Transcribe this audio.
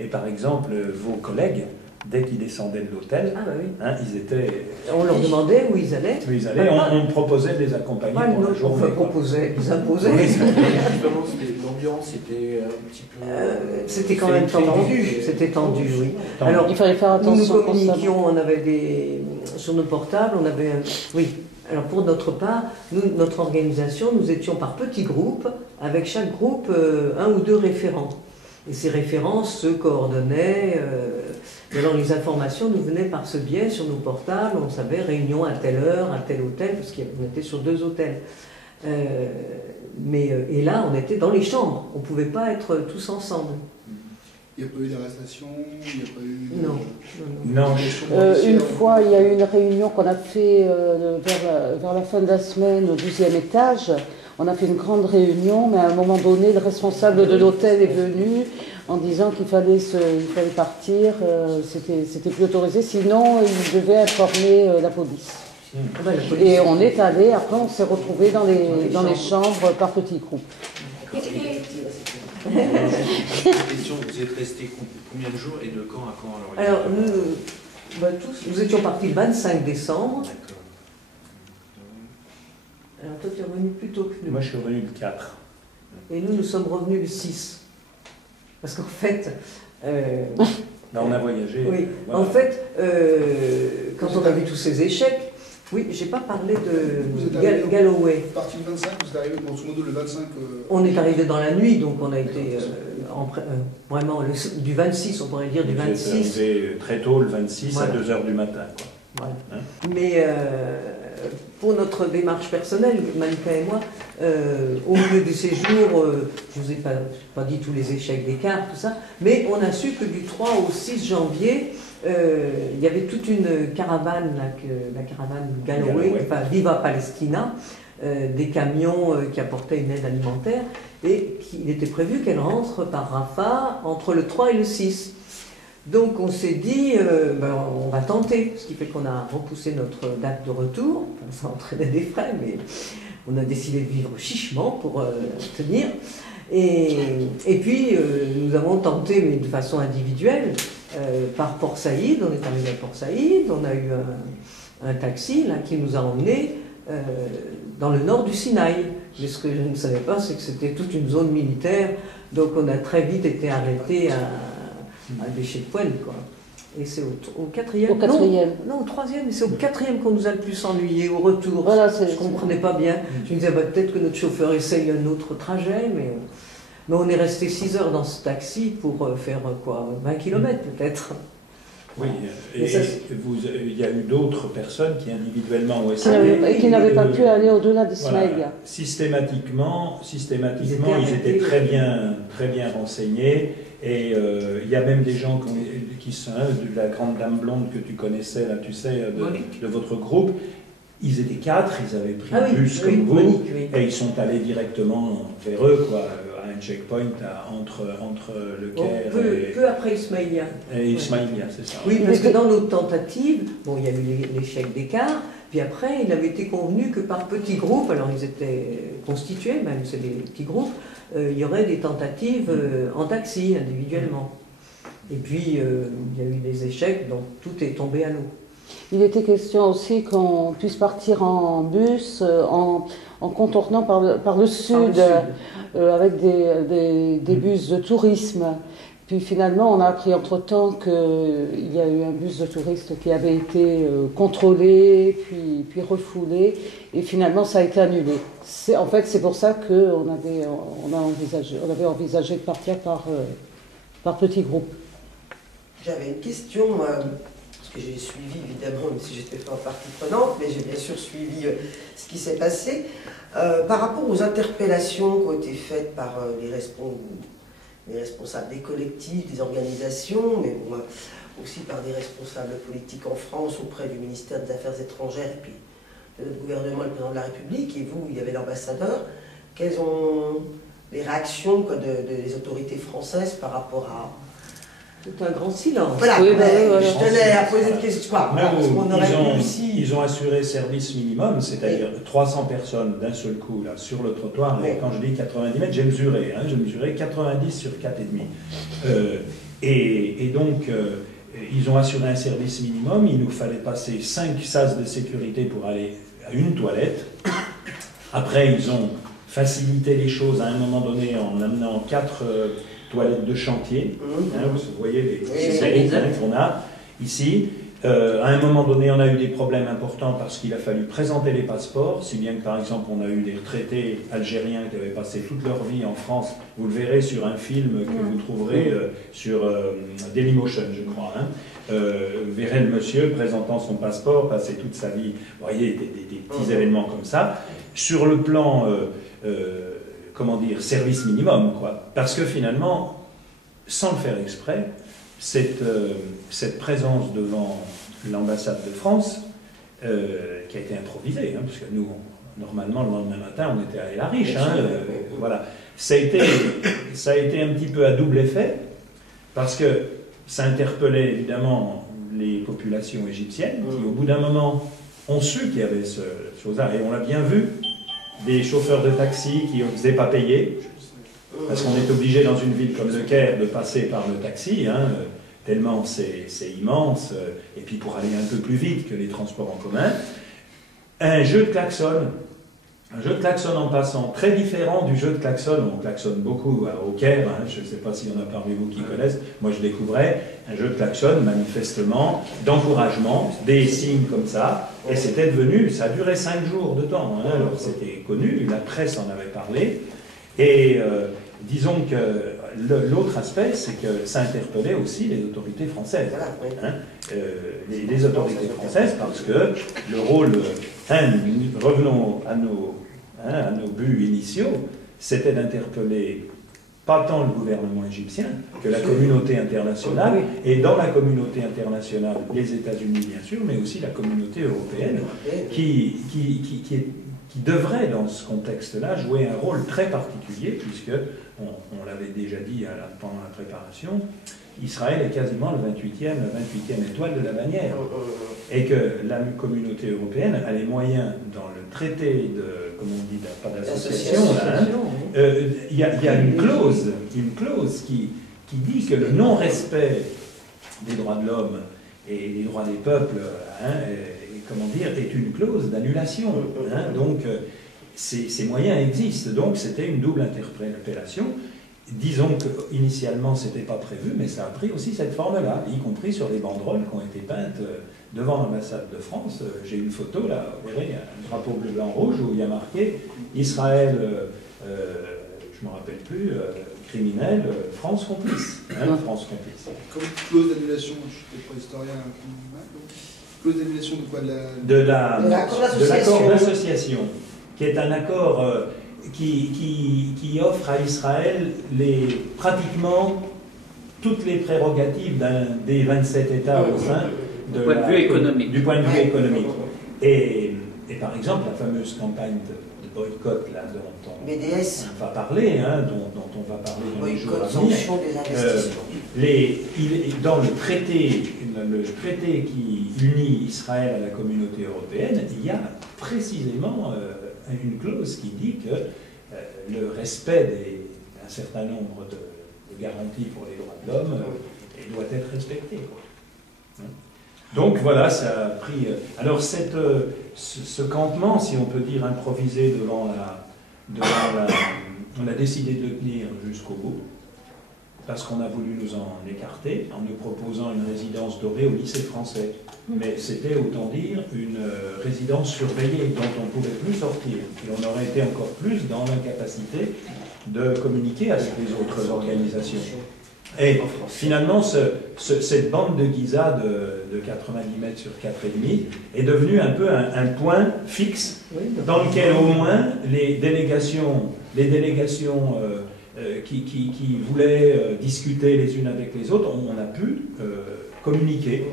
Et par exemple, vos collègues, dès qu'ils descendaient de l'hôtel, ils étaient... On leur demandait où ils allaient. Où ils allaient. On proposait de les accompagner pour la journée. On proposait, ils imposaient. L'ambiance était un petit peu... C'était quand même tendu. C'était tendu, oui. Alors, il fallait faire attention. Nous communiquions, on avait sur nos portables, on avait... Oui. Alors pour notre part, notre organisation, nous étions par petits groupes, avec chaque groupe un ou deux référents. Et ces référents se coordonnaient, alors les informations nous venaient par ce biais sur nos portables, on savait réunion à telle heure, à tel hôtel, parce qu'on était sur 2 hôtels. Et là, on était dans les chambres, on ne pouvait pas être tous ensemble. Il n'y a pas eu d'arrestation, il n'y a pas eu... Non. Une fois, il y a eu une réunion qu'on a fait vers la fin de la semaine au 12e étage. On a fait une grande réunion, mais à un moment donné, le responsable de l'hôtel est venu en disant qu'il fallait partir, c'était plus autorisé, sinon il devait informer la police. Et on est allé, après on s'est retrouvés dans les chambres par petits groupes. Vous êtes restés combien de jours et de quand à quand? Alors nous étions partis le 25 décembre. Alors toi tu es revenu plus tôt que nous. Moi je suis revenu le 4. Et nous sommes revenus le 6. Parce qu'en fait... Là on a voyagé. Oui, voilà. En fait, quand on a vu tous ces échecs, oui, j'ai pas parlé de Galloway. Parti le 25, vous êtes arrivé grosso modo le 25... On est arrivé dans la nuit, donc on a été vraiment du 26, on pourrait dire du 26. Vous êtes arrivé très tôt le 26 à 2h du matin. Quoi. Voilà. Hein? Mais pour notre démarche personnelle, Malika et moi, au milieu du séjour, je ne vous ai pas dit tous les échecs des cartes, tout ça, mais on a su que du 3 au 6 janvier, il y avait toute une caravane, la caravane Galloway, enfin Viva Palestina, des camions qui apportaient une aide alimentaire, et il était prévu qu'elle rentre par Rafah entre le 3 et le 6. Donc on s'est dit, on va tenter, ce qui fait qu'on a repoussé notre date de retour. Enfin, ça entraînait des frais, mais on a décidé de vivre chichement pour tenir. Et puis nous avons tenté, mais de façon individuelle, par Port Saïd. On est arrivé à Port Saïd, on a eu un taxi là, qui nous a emmenés dans le nord du Sinaï. Mais ce que je ne savais pas, c'est que c'était toute une zone militaire, donc on a très vite été arrêtés à des checkpoints, quoi. Et c'est au 4e. Au 4e. Non, au 3e, mais c'est au 4e qu'on nous a le plus ennuyé, au retour. Voilà, je ne comprenais pas bien. Je me disais, peut-être que notre chauffeur essaye un autre trajet, mais on est resté 6 heures dans ce taxi pour faire quoi, 20 km peut-être. Oui, et il y a eu d'autres personnes qui individuellement ont essayé. Qui n'avaient pas pu aller au-delà d'Ismaïlia. Voilà. Systématiquement, ils étaient très bien renseignés. Et il y a même des gens qui sont, de la grande dame blonde que tu connaissais, là, tu sais, de votre groupe. Ils étaient 4, ils avaient pris un bus comme vous, Monique, et ils sont allés directement vers eux, quoi, à un checkpoint entre le Caire peu après Ismaïlia. Et Ismaïlia, c'est ça. Oui, parce que dans notre tentative, il y a eu l'échec d'écart, puis après, il avait été convenu que par petits groupes, alors ils étaient constitués, même c'est des petits groupes, il y aurait des tentatives en taxi, individuellement. Et puis, il y a eu des échecs, donc tout est tombé à l'eau. Il était question aussi qu'on puisse partir en bus, en contournant par le sud, avec des bus de tourisme. Puis finalement, on a appris entre-temps qu'il y a eu un bus de touristes qui avait été contrôlé, puis refoulé, et finalement ça a été annulé. En fait, c'est pour ça qu'on avait envisagé de partir par petits groupes. J'avais une question, parce que j'ai suivi évidemment, même si je n'étais pas partie prenante, mais j'ai bien sûr suivi ce qui s'est passé. Par rapport aux interpellations qui ont été faites par les responsables des collectifs, des organisations, mais aussi par des responsables politiques en France auprès du ministère des Affaires étrangères et puis de notre gouvernement, le président de la République, et vous, il y avait l'ambassadeur. Quelles sont les réactions des autorités françaises par rapport à... C'est un grand silence. Voilà, je tenais à poser une question. Ils ont assuré service minimum, c'est-à-dire 300 personnes d'un seul coup là, sur le trottoir. Et quand je dis 90 mètres, j'ai mesuré 90 sur 4,5. Et donc, ils ont assuré un service minimum. Il nous fallait passer 5 sas de sécurité pour aller à une toilette. Après, ils ont facilité les choses à un moment donné en amenant 4 toilettes de chantier. Vous voyez les séries qu'on a ici. À un moment donné, on a eu des problèmes importants parce qu'il a fallu présenter les passeports, si bien que par exemple on a eu des retraités algériens qui avaient passé toute leur vie en France. Vous le verrez sur un film que vous trouverez sur Dailymotion, je crois. Vous verrez le monsieur présentant son passeport, passer toute sa vie. Vous voyez, des petits événements comme ça. Sur le plan, comment dire, service minimum, quoi. Parce que finalement, sans le faire exprès, cette présence devant l'ambassade de France, qui a été improvisée, parce que nous, normalement, le lendemain matin, on était à El Arish. Voilà. Ça a été un petit peu à double effet, parce que ça interpellait évidemment les populations égyptiennes, qui au bout d'un moment ont su qu'il y avait ce chose-là, et on l'a bien vu, des chauffeurs de taxi qui ne faisaient pas payer, parce qu'on est obligé dans une ville comme Le Caire de passer par le taxi, tellement c'est immense, et puis pour aller un peu plus vite que les transports en commun. Un jeu de klaxon en passant, très différent du jeu de klaxon, on klaxonne beaucoup au Caire, je ne sais pas s'il y en a parmi vous qui connaissent, moi je découvrais un jeu de klaxon manifestement, d'encouragement, des signes comme ça, et c'était devenu, ça a duré 5 jours de temps, alors c'était connu, la presse en avait parlé, et disons que l'autre aspect, c'est que ça interpellait aussi les autorités françaises. Les autorités françaises, parce que le rôle, revenons à nos buts initiaux, c'était d'interpeller pas tant le gouvernement égyptien que la communauté internationale, et dans la communauté internationale, les États-Unis bien sûr, mais aussi la communauté européenne, qui devrait dans ce contexte-là jouer un rôle très particulier, puisque, on l'avait déjà dit pendant la préparation, Israël est quasiment la 28e étoile de la bannière, et que la communauté européenne a les moyens dans le traité de, comme on dit, pas d'association, il y a une clause qui dit que le non-respect des droits de l'homme et des droits des peuples, comment dire, est une clause d'annulation. Donc, ces moyens existent. Donc, c'était une double interpellation. Disons qu'initialement, ce n'était pas prévu, mais ça a pris aussi cette forme-là, y compris sur les banderoles qui ont été peintes devant l'ambassade de France. J'ai une photo, là, vous verrez, un drapeau bleu, blanc, rouge, où il y a marqué « Israël, je ne me rappelle plus, criminel, France complice. France complice. » Comme clause d'annulation, je ne suis pas historien, clause d'annulation de quoi? De l'accord d'association, qui est un accord qui offre à Israël pratiquement toutes les prérogatives des 27 États au sein du point de vue économique. Et par exemple, la fameuse campagne de boycott là, dont on va parler, dont on va parler dans les jours à venir, dans le traité qui unit Israël à la communauté européenne, il y a précisément une clause qui dit que le respect d'un certain nombre de garanties pour les droits de l'homme doit être respecté. Donc voilà, ça a pris... Alors ce campement, si on peut dire improvisé on a décidé de le tenir jusqu'au bout, parce qu'on a voulu nous en écarter en nous proposant une résidence dorée au lycée français. Mais c'était, autant dire, une résidence surveillée dont on ne pouvait plus sortir. Et on aurait été encore plus dans l'incapacité de communiquer avec les autres organisations. Et finalement, cette bande de Giza de 90 mètres sur 4,5 est devenue un peu un point fixe dans lequel au moins les délégations qui voulaient discuter les unes avec les autres, on a pu communiquer.